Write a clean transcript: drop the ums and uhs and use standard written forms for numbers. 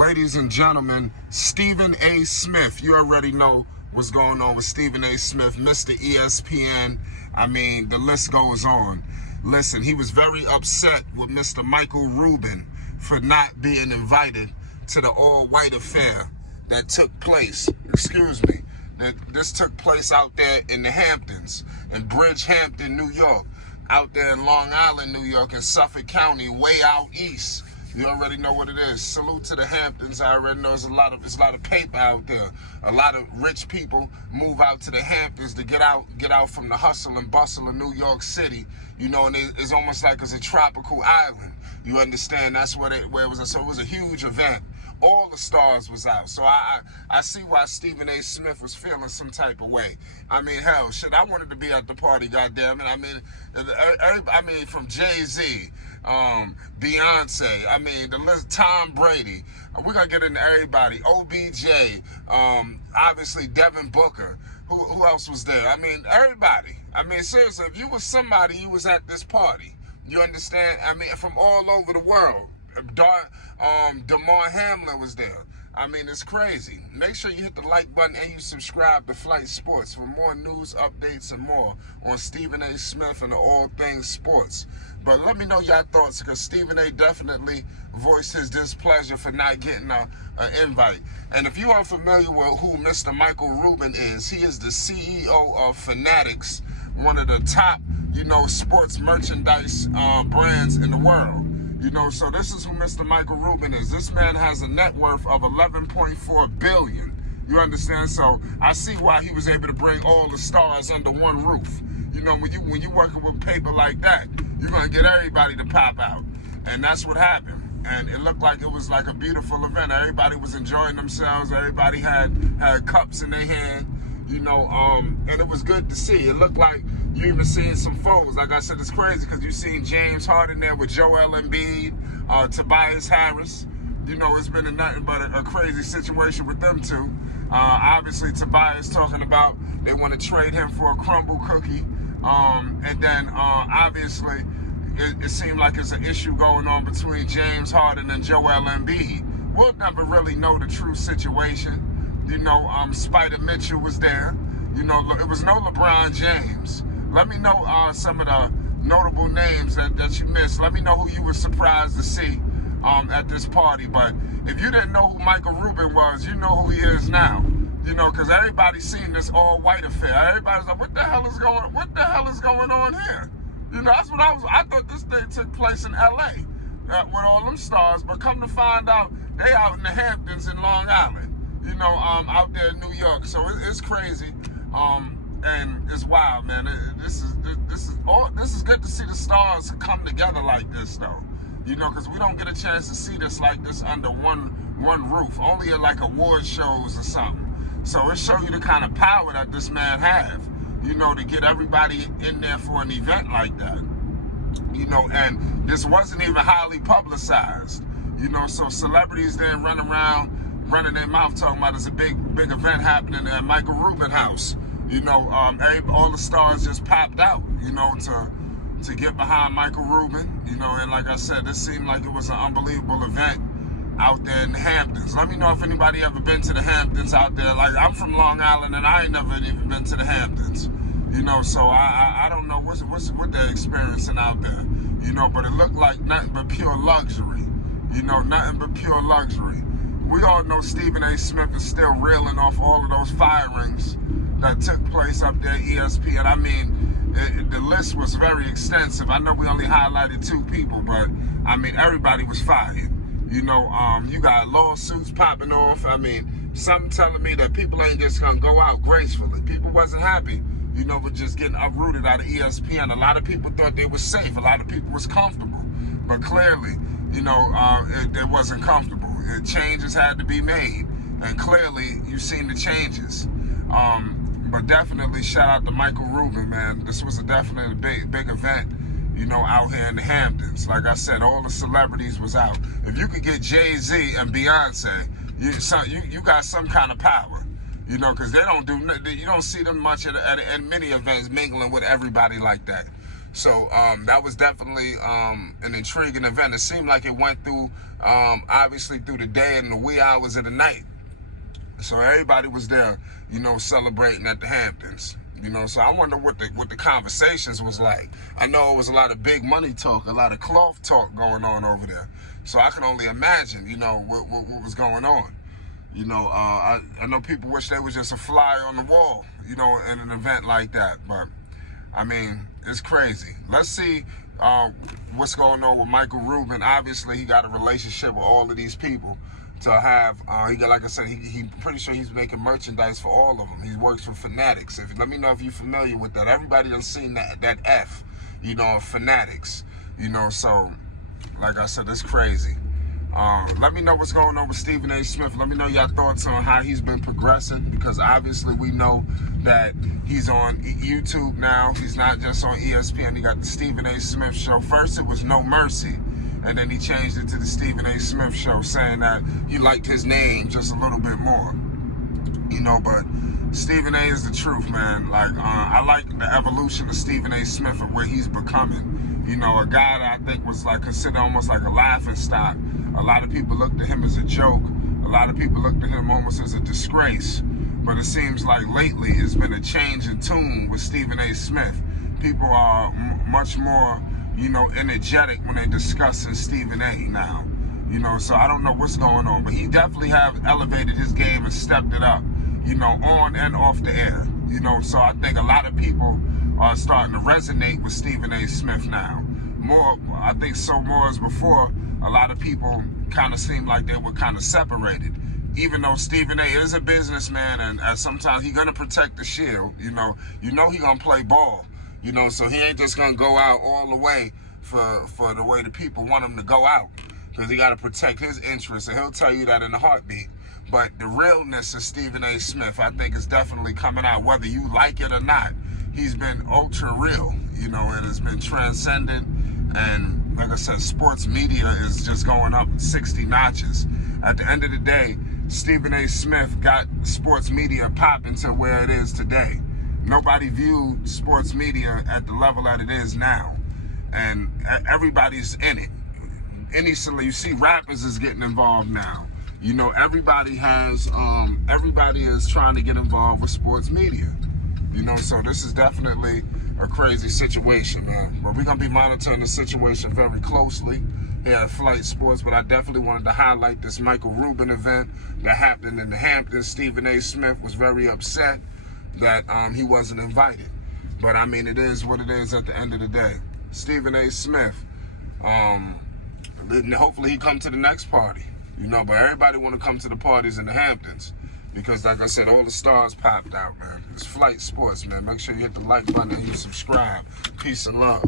Ladies and gentlemen, Stephen A. Smith. You already know what's going on with Stephen A. Smith, Mr. ESPN. I mean, the list goes on. Listen, he was very upset with Mr. Michael Rubin for not being invited to the all-white affair that took place, this took place out there in the Hamptons, in Bridgehampton, New York, out there in Long Island, New York, in Suffolk County, way out east. You already know what it is. Salute to the Hamptons. I already know there's a lot of paper out there. A lot of rich people move out to the Hamptons to get out from the hustle and bustle of New York City. You know, and it's almost like it's a tropical island. You understand? That's where it was. So it was a huge event. All the stars was out. So I see why Stephen A. Smith was feeling some type of way. I mean, hell, shit, I wanted to be at the party, goddammit. I mean, from Jay-Z, Beyonce, I mean, the list, Tom Brady. We're going to get into everybody. OBJ, obviously Devin Booker. Who else was there? I mean, everybody. I mean, seriously, if you was somebody, you was at this party. You understand? I mean, from all over the world. DeMar Hamlin was there. I mean, it's crazy. Make sure you hit the like button and you subscribe to Flight Sports for more news, updates, and more on Stephen A. Smith and all things sports. But let me know your thoughts, because Stephen A. definitely voiced his displeasure for not getting an invite. And if you are familiar with who Mr. Michael Rubin is, he is the CEO of Fanatics, one of the top, sports merchandise brands in the world. So this is who Mr. Michael Rubin is. This man has a net worth of $11.4 billion. You understand? So I see why he was able to bring all the stars under one roof. When you working with paper like that, you're gonna get everybody to pop out, and that's what happened. And it looked like it was like a beautiful event. Everybody was enjoying themselves. Everybody had cups in their hand. And it was good to see. It looked like you even seen some foes. Like I said, it's crazy because you seen James Harden there with Joel Embiid, Tobias Harris. It's been nothing but a crazy situation with them two. Obviously, Tobias talking about they want to trade him for a crumble cookie. And then, obviously, it seemed like there's an issue going on between James Harden and Joel Embiid. We'll never really know the true situation. Spider Mitchell was there. It was no LeBron James. Let me know some of the notable names that you missed. Let me know who you were surprised to see at this party. But if you didn't know who Michael Rubin was, you know who he is now. Because everybody's seen this all-white affair. Everybody's like, what the hell is going on here? That's what I thought this thing took place in L.A. With all them stars. But come to find out, they out in the Hamptons in Long Island. Out there in New York. So it's crazy. And it's wild, man. This is good to see the stars come together like this, though. Because we don't get a chance to see this like this under one roof. Only at like award shows or something. So it shows you the kind of power that this man have. To get everybody in there for an event like that. And this wasn't even highly publicized. So celebrities there running around, running their mouth talking about it's a big event happening at Michael Rubin house. All the stars just popped out, to get behind Michael Rubin, and like I said, this seemed like it was an unbelievable event out there in the Hamptons. Let me know if anybody ever been to the Hamptons out there. Like, I'm from Long Island and I ain't never even been to the Hamptons, so I don't know what they're experiencing out there, but it looked like nothing but pure luxury, nothing but pure luxury. We all know Stephen A. Smith is still reeling off all of those firings that took place up there at ESPN. I mean, the list was very extensive. I know we only highlighted 2 people, but I mean, everybody was fired. You got lawsuits popping off. I mean, something telling me that people ain't just gonna go out gracefully. People wasn't happy, with just getting uprooted out of ESPN. A lot of people thought they were safe. A lot of people was comfortable, but clearly, it wasn't comfortable. Changes had to be made, and clearly you've seen the changes. But definitely shout out to Michael Rubin, man. This was definitely a big event, out here in the Hamptons. Like I said, all the celebrities was out. If you could get Jay-Z and Beyonce, you got some kind of power, because you don't see them much at many events mingling with everybody like that. So that was definitely an intriguing event. It seemed like it went through obviously through the day and the wee hours of the night. So everybody was there, celebrating at the Hamptons. So I wonder what the conversations was like. I know it was a lot of big money talk, a lot of cloth talk going on over there. So I can only imagine, what was going on. I know people wish they was just a fly on the wall, in an event like that. But, I mean, it's crazy. Let's see what's going on with Michael Rubin. Obviously, he got a relationship with all of these people. To have, like I said, he pretty sure he's making merchandise for all of them. He works for Fanatics. Let me know if you're familiar with that. Everybody done seen that F, Fanatics. So, like I said, it's crazy. Let me know what's going on with Stephen A. Smith. Let me know your thoughts on how he's been progressing, because obviously we know that he's on YouTube now. He's not just on ESPN. He got the Stephen A. Smith Show. First it was No Mercy, and then he changed it to the Stephen A. Smith Show, saying that he liked his name just a little bit more. But Stephen A. is the truth, man. Like, I like the evolution of Stephen A. Smith and where he's becoming. A guy that I think was considered almost like a laughing stock. A lot of people looked at him as a joke. A lot of people looked at him almost as a disgrace. But it seems like lately it's been a change in tune with Stephen A. Smith. People are much more, energetic when they discussing Stephen A. now. So I don't know what's going on, but he definitely have elevated his game and stepped it up, on and off the air. So I think a lot of people are starting to resonate with Stephen A. Smith now. I think more as before, a lot of people kind of seem like they were kind of separated. Even though Stephen A. is a businessman, and sometimes he's gonna protect the shield, he gonna play ball, so he ain't just gonna go out all the way for the way the people want him to go out, because he gotta protect his interests, and he'll tell you that in a heartbeat. But the realness of Stephen A. Smith, I think, is definitely coming out, whether you like it or not. He's been ultra real, it has been transcendent, and like I said, sports media is just going up 60 notches. At the end of the day, Stephen A. Smith got sports media popping to where it is today. Nobody viewed sports media at the level that it is now, and everybody's in it. You see rappers is getting involved now. Everybody is trying to get involved with sports media. So this is definitely a crazy situation, man. But we're going to be monitoring the situation very closely here at Flight Sports. But I definitely wanted to highlight this Michael Rubin event that happened in the Hamptons. Stephen A. Smith was very upset that he wasn't invited. But, I mean, it is what it is at the end of the day. Stephen A. Smith, hopefully he come to the next party. But everybody want to come to the parties in the Hamptons. Because, like I said, all the stars popped out, man. It's Flight Sports, man. Make sure you hit the like button and you subscribe. Peace and love.